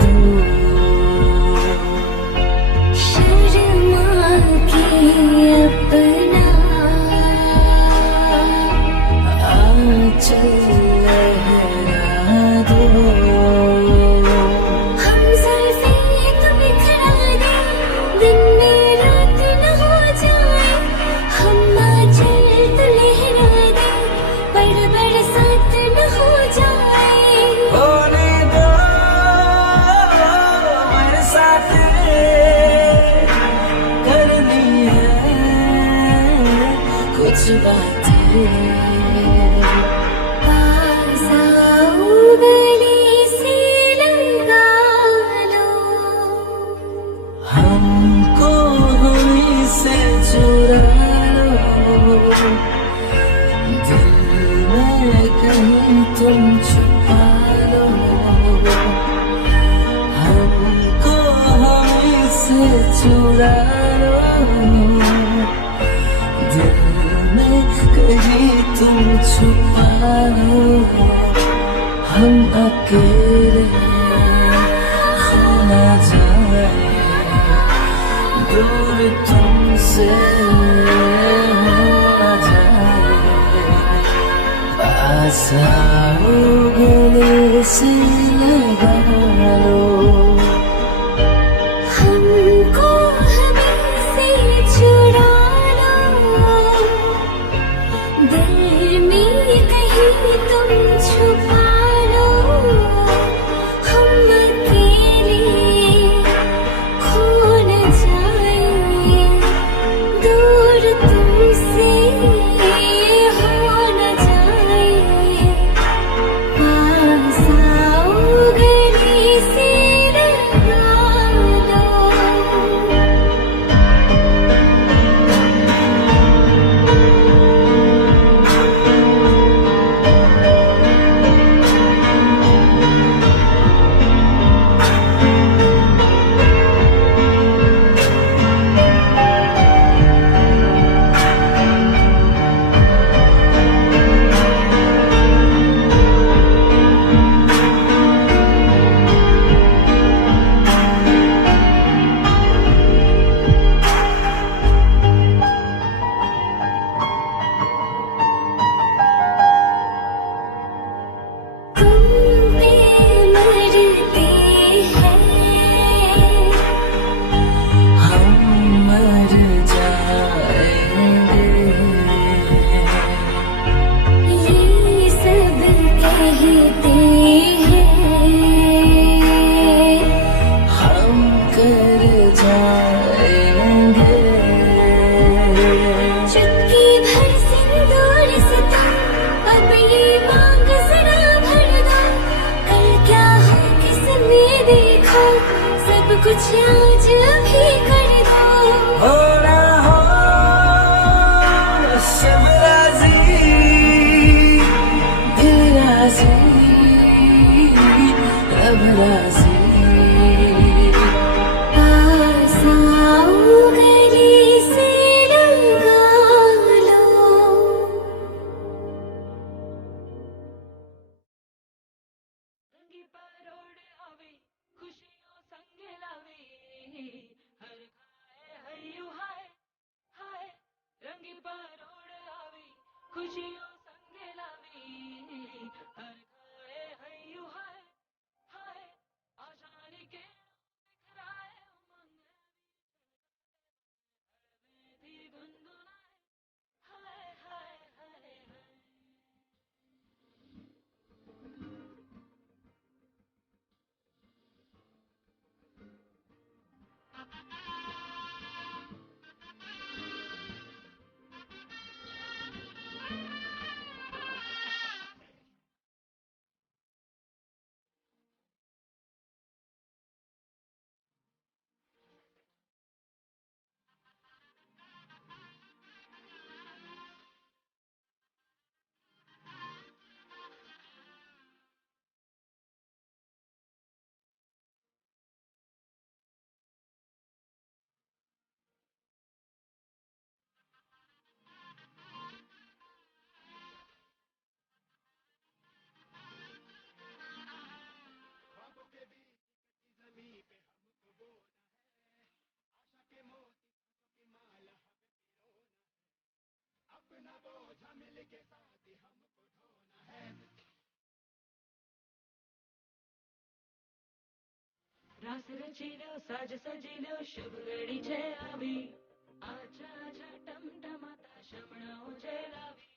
दूं। शर्मा के अपना आंचल लहरा दो। हम ज़ुल्फ़े तो बिखरा दें, दिन में रात न हो जाए। हम आंचल तो लहरा दें, बड़ बरसात न हो जाए। होने दो बरसात करनी है कुछ बातें। पास आओ गले से लगा लो, हमको हमी से चुरा लो। दिल में कहीं तुम छुपा लो, हमको हमी से चुरा लो। दिल में कहीं तुम छुपा लो। हम अकेले खो न जाए, दूर तुमसे हो न जाए। पास आओ गले से लगा लो, हमको हमें से चुरा लो। दिल में कहीं तुम छुपा लो। हम अकेले खो न जाए, दूर तुमसे हो न जाए। पास आओ गले से लगा लो। तुम पे मरते हैं, हम मर जाएंगे। ये सब कहते हैं, हम कर जाएंगे। चुटकी भर सिंदूर से तुम अब ये मांग जरा भर दो। कल क्या हो किसने देखा, सब कुछ आज अभी कर दो। हो ना हो सब राजी, दिल राजी, रब राजी। पास आओ गले से लगा लो। रंगी परोड़ आवे खुशियों संग लावे, हर खाए हयू हाय हाय। रंगी परोड़ आवे खुशियों संग लावे, हर खाए हयू हाय हाय। रास रचिलो साज सजिलो शुभ घड़ी छे આવી આછા આછા ટમટમાતા શમણાઓ છે લાવી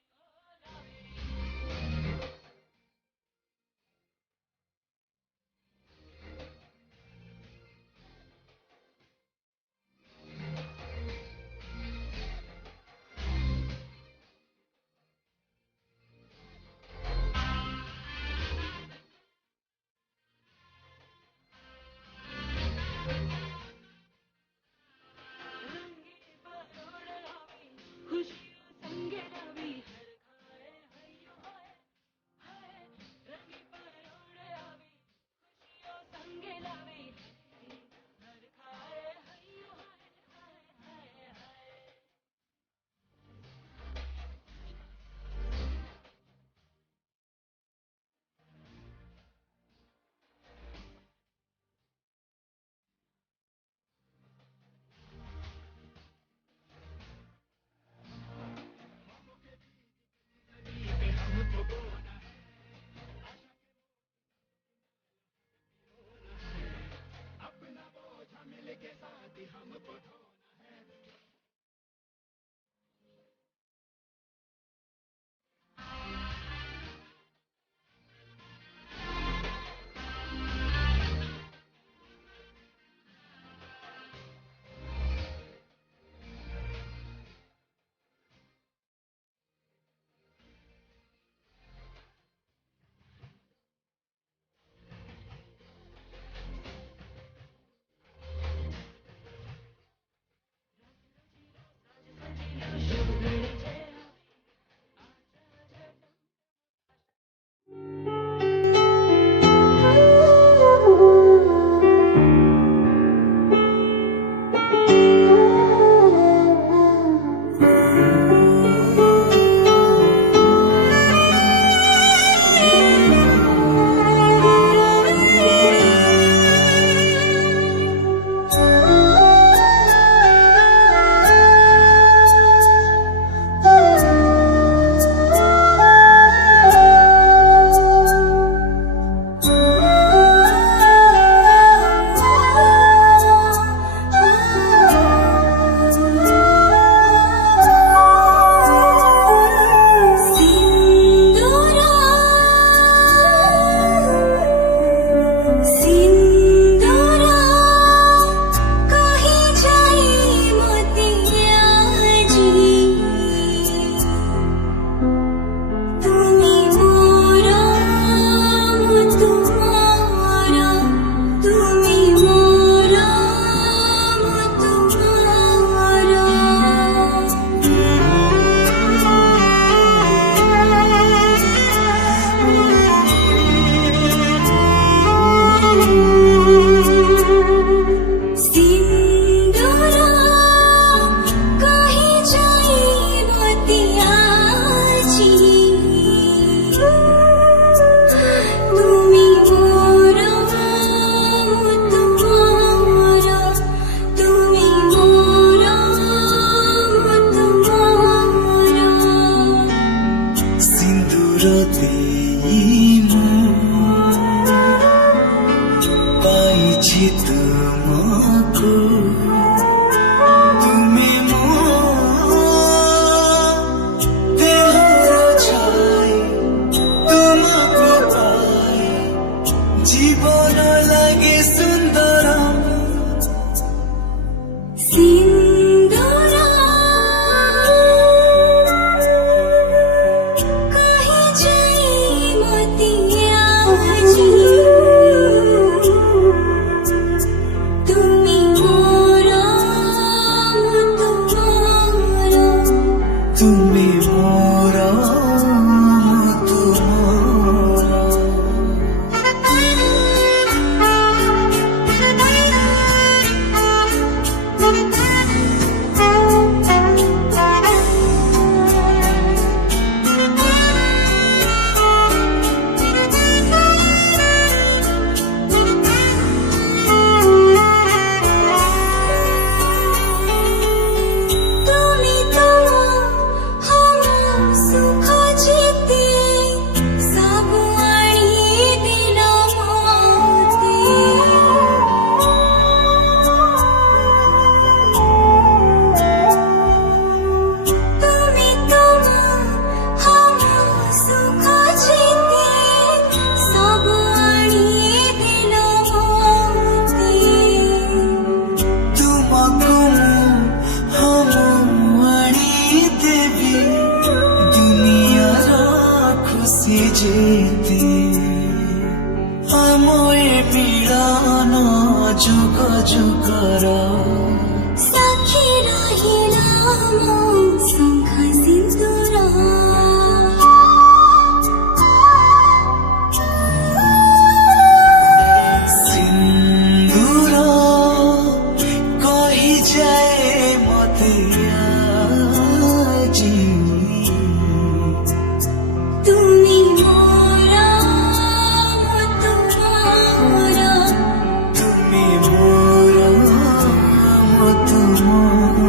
তুমি जुगर साक्षी रहिला म शङ्ख सिन्दूर सिन्दूर कही जाए मते আজি তুমি মোরা म তোমার তুমি মোর মো তোমার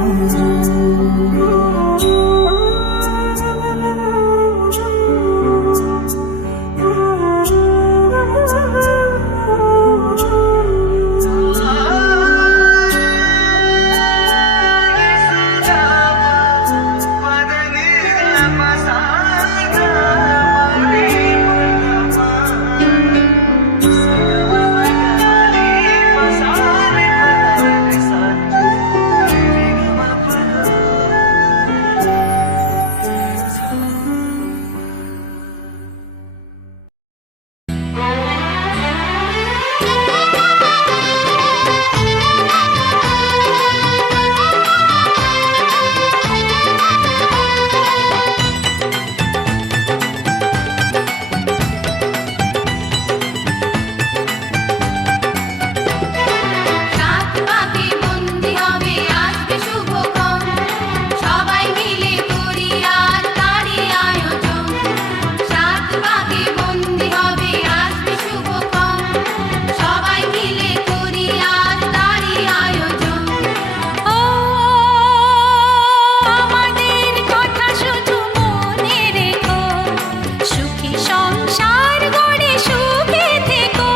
সাত পাকে বন্দি হবে আসবে শুভক্ষণ সবাই মিলে করি আর তারই আয়োজন সাত পাকে বন্দি হবে আসবে শুভক্ষণ সবাই মিলে করি আর তারই আয়োজন ও আমাদের কথা শুধু মনে রেখো সুখী সংসার গড়ে সুখে থেকো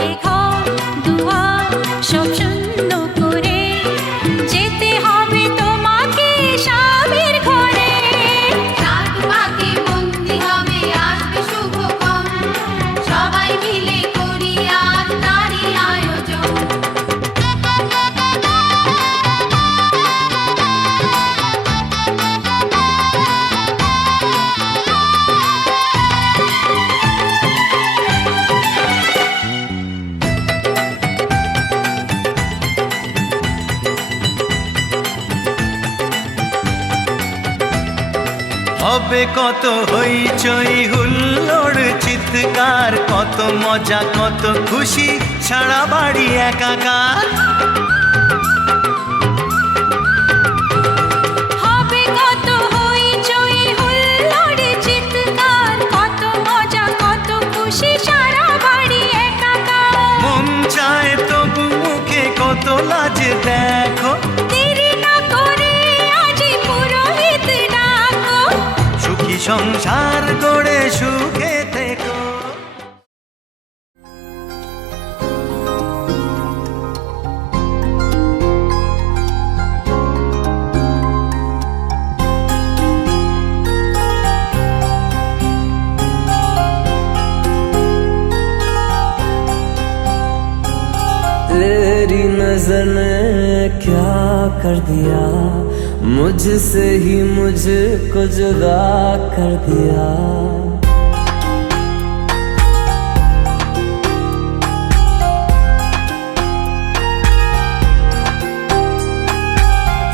এ ঘর দুয়ার সব শূন্য করে যেতে হবে তোমাকে স্বামীর ঘরে সাত পাকে বন্দি হবে আসবে শুভক্ষণ সবাই মিলে করি আর তারই আয়োজন হবে কত হইচই হুল্লোড় চিৎকার কত মজা কত খুশি সারা বাড়ি একাকার হবে কত হইচই হুল্লোড় চিৎকার কত মজা কত খুশি সারা বাড়ি একাকার মন চায় তবু মুখে কত লাজ দেখো দেরি না করে আজই পুরোহিত ডাকো সুখী সংসার গড়ে সুখে থেকো तेरी नजर ने क्या कर दिया मुझसे ही मुझको जुदा कर दिया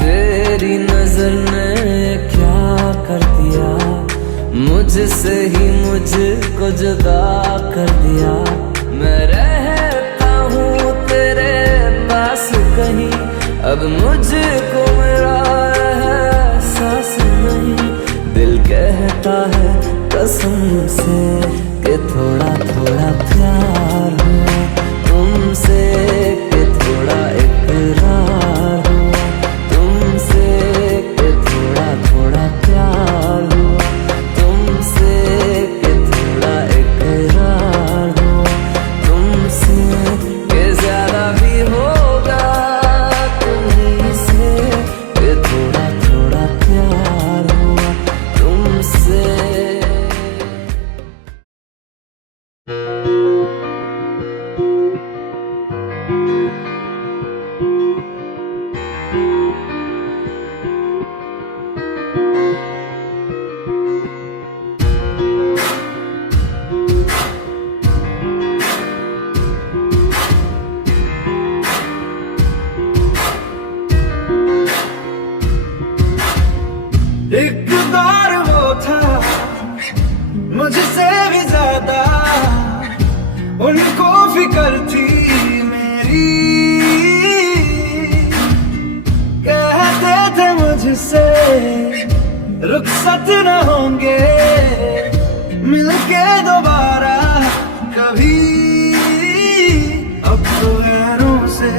तेरी नजर ने क्या कर दिया मुझसे ही मुझको जुदा कर दिया मैं रहता हूँ तेरे पास कहीं अब मुझको मेरा एहसास नहीं दिल कहता है कसम से कि थोड़ा थोड़ा प्यार हुआ तुमसे कि थोड़ा इकरार हुआ तुमसे कि थोड़ा थोड़ा प्यार हुआ तुमसे कि थोड़ा इकरार हुआ तुमसे कि ज्यादा भी होगा तुम्हीं से कि थोड़ा थोड़ा प्यार हुआ तुमसे मुझसे रुखसत न होंगे मिलके दोबारा कभी। अब तो गैरों से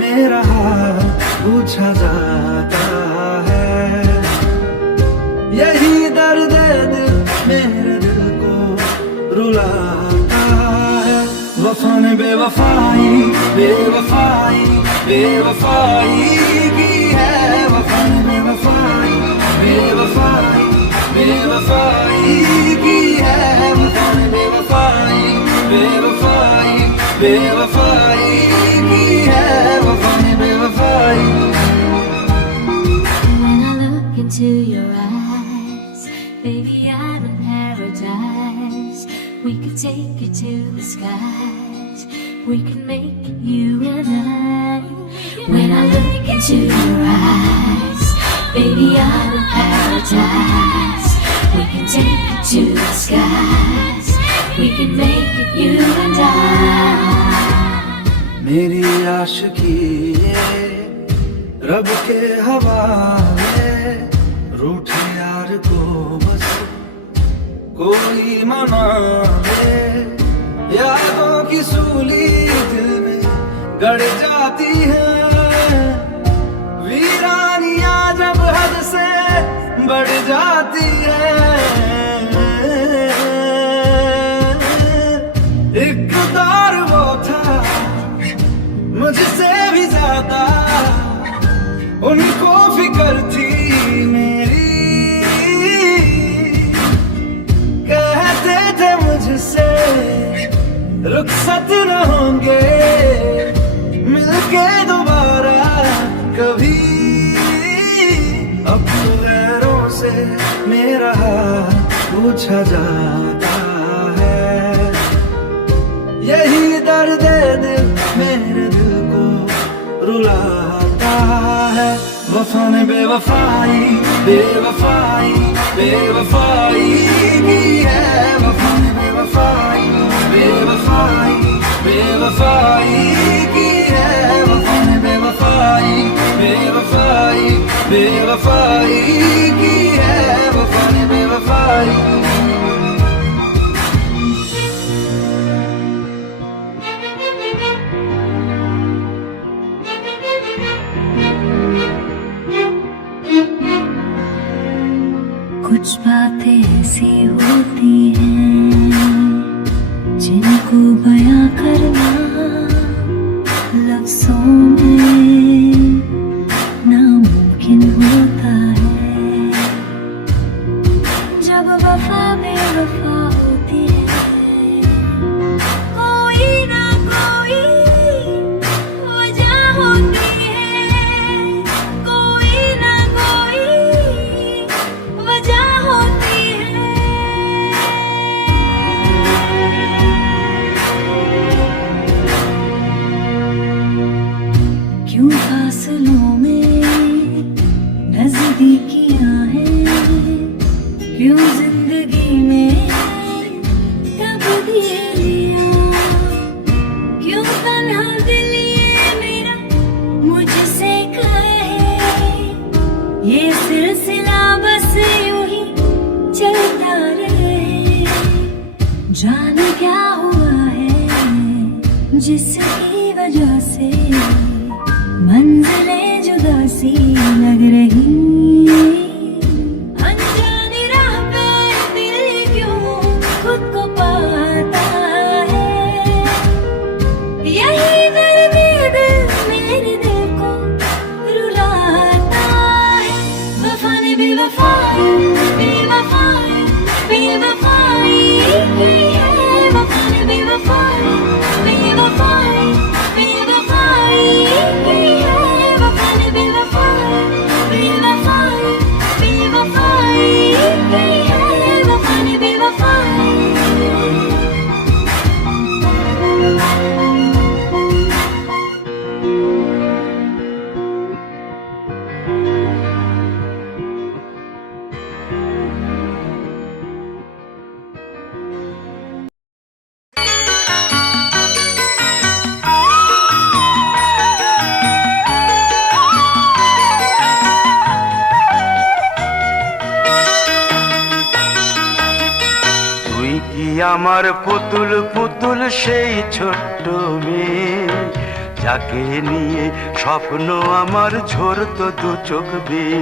मेरा हाल पूछा जाता है, यही दर्द दिल मेरे दिल को रुलाता है। वफा ने बेवफाई बेवफाई बेवफाई की है, वफा ने बेवफाई बेवफाई बेवफाई की है, वफा ने बेवफाई बेवफाई बेवफाई की है, वफा ने बेवफाई। When I look into your eyes, baby, I'm in paradise. We could take it to the skies, we can make it you and I. When I look into your eyes, baby, I'm in paradise. We can take it to the skies, we can make it you and I. मेरी आशिकी ये रब के हवाले, रूठे यार को बस कोई मना ले। यादों की सूली दिल में गड़ जाती है, वीरानियां जब हद से बढ़ जाती है। एक दौर वो था मुझसे भी ज्यादा, उनको फिक्र थी मेरी, कहते थे मुझसे रुखसत न होंगे मिलके दोबारा कभी। अब तो गैरों से मेरा हाल पूछा जाता है, यही दर्द दिल मेरे दिल को रुलाता है। वफा ने बेवफाई बेवफाई बेवफाई की है, वफा ने बेवफाई बेवफाई बेवफाई की है, वफा ने बेवफाई बेवफाई बेवफाई की है, वफा ने बेवफाई। कुछ बातें ऐसी होती हैं जिनको बयां करना लफ्जों में नामुमकिन होता है। जब वफा बेवफा होती है, कोई ना कोई वजह होती है, कोई ना कोई वजह होती है। क्यों फासलों में नजदीकियां हैं, क्यों जिंदगी में तब्दीलियां, क्यों तन्हा दिल ये मेरा मुझसे कहे, ये सिलसिला बस यूं ही चलता रहे। जाने क्या हुआ है जिसकी वजह से मंजिलें जुदा सी लग रही, अनजानी राह पे दिल क्यों खुद को पाता है। यही दर्द दिल मेरे दिल को रुलाता है। वफा ने बेवफाई बेवफाई बेवफाई की है, वफा ने बेवफाई बेवफाई बेवफाई की है, वफा ने बेवफाई बेवफाई আমার পুতুল পুতুল সেই ছোট্ট মেয়ে, যাকে নিয়ে স্বপ্ন আমার ঝরতো দু চোখ বেয়ে।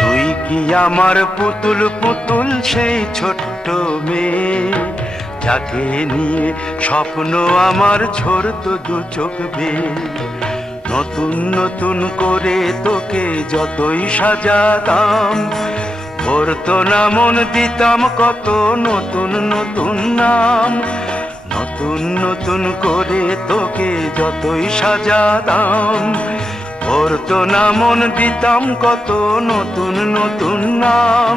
তুই কি আমার পুতুল পুতুল সেই ছোট্ট মেয়ে, যাকে নিয়ে স্বপ্ন আমার ঝরতো দু চোখ বেয়ে। নতুন নতুন করে তোকে যতই সাজাতাম, ভরতো না মন, দিতাম কত নতুন নতুন নাম। নতুন নতুন করে তোকে যতই সাজাতাম, ভরতো না মন, দিতাম কত নতুন নতুন নাম।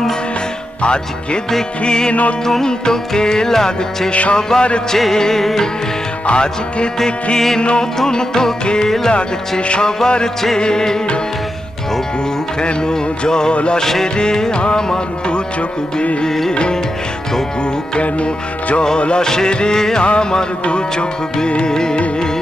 আজকে দেখি নতুন তোকে লাগছে সবার চেয়ে, আজকে দেখি নতুন তোকে লাগছে সবার চেয়ে। তবু কেন জল আসে রে আমার দু চোখ বেয়ে, তবু কেন জল আসে রে আমার দু চোখ বেয়ে।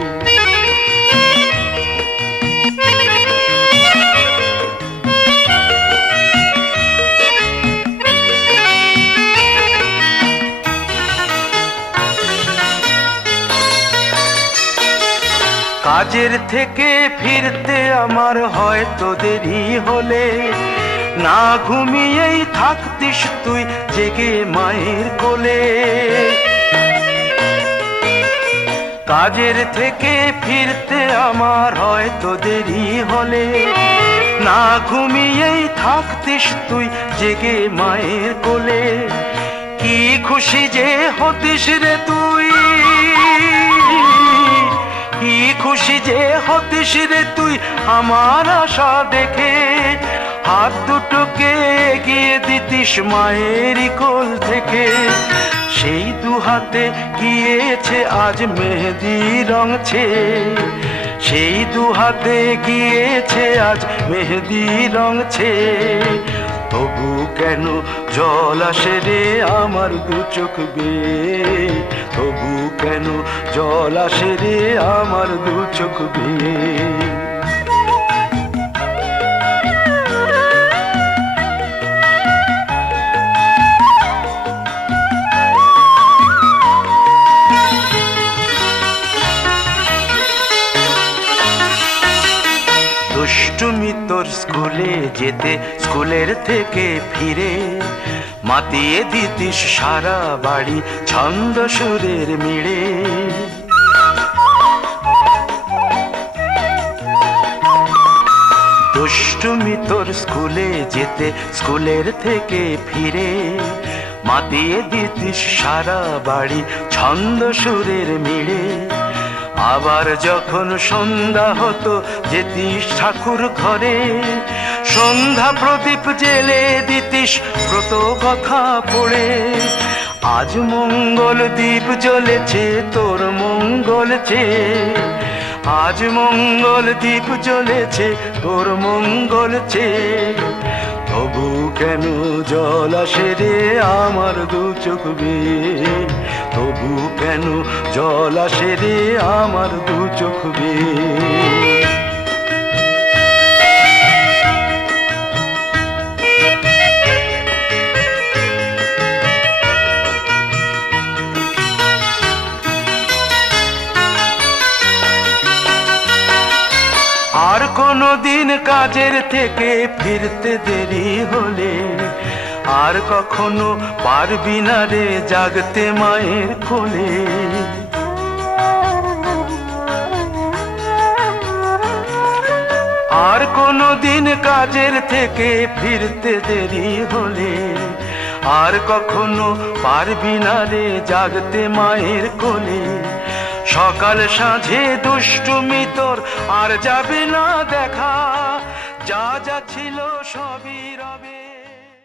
কাজের থেকে ফিরতে আমার হয়তো দেরি হলে, না ঘুমিয়েই থাকতিস তুই জেগে মায়ের কোলে। কাজের থেকে ফিরতে আমার হয়তো দেরি হলে, না ঘুমিয়েই থাকতিস তুই জেগে মায়ের কোলে। কি খুশি যে হতিস রে তুই, কি খুশি যে হতিস রে তুই আমার আশা দেখে। হাত দুটোকে এগিয়ে দিতিস মায়েরই কোল থেকে, সেই দু হাতে গিয়েছে আজ মেহেদি রং ছেয়ে। সেই দু হাতে গিয়েছে আজ মেহেদি রং ছেয়ে। তবু কেন জল আসে রে আমার দু চোখ বেয়ে, তবু কেন জল আসে রে আমার দু চোখ বেয়ে। দুষ্টুমি তোর স্কুলে যেতে, স্কুলের থেকে ফিরে মাতিয়ে দিতিস সারা বাড়ি ছন্দ সুরের মিড়ে। দুষ্টুমি তোর স্কুলে যেতে, স্কুলের থেকে ফিরে মাতিয়ে দিতিস সারা বাড়ি ছন্দ সুরের মিড়ে। আবার যখন সন্ধ্যা হতো যেতিস ঠাকুর ঘরে, সন্ধ্যা প্রদীপ জেলে দিতিস ব্রত কথা পড়ে। আজ মঙ্গল দ্বীপ জ্বলেছে তোর মঙ্গল চেয়ে, আজ মঙ্গল দ্বীপ জ্বলেছে তোর মঙ্গল চেয়ে। তবু কেন জল আসে রে আমার দু চোখ বেয়ে, তবু কেন জল আসে রে আমার দু চোখ বেয়ে। আর কোনো দিন কাজের থেকে ফিরতে দেরি হলে, আর কখনো পারবি না রে জাগতে মায়ের কোলে। আর কোনো দিন কাজের থেকে ফিরতে দেরি হলে, আর কখনো পারবি না রে জাগতে মায়ের কোলে। সকাল সাঁঝে দুষ্টুমি তোর আর যাবে না দেখা, যা যা ছিল সবই রবে।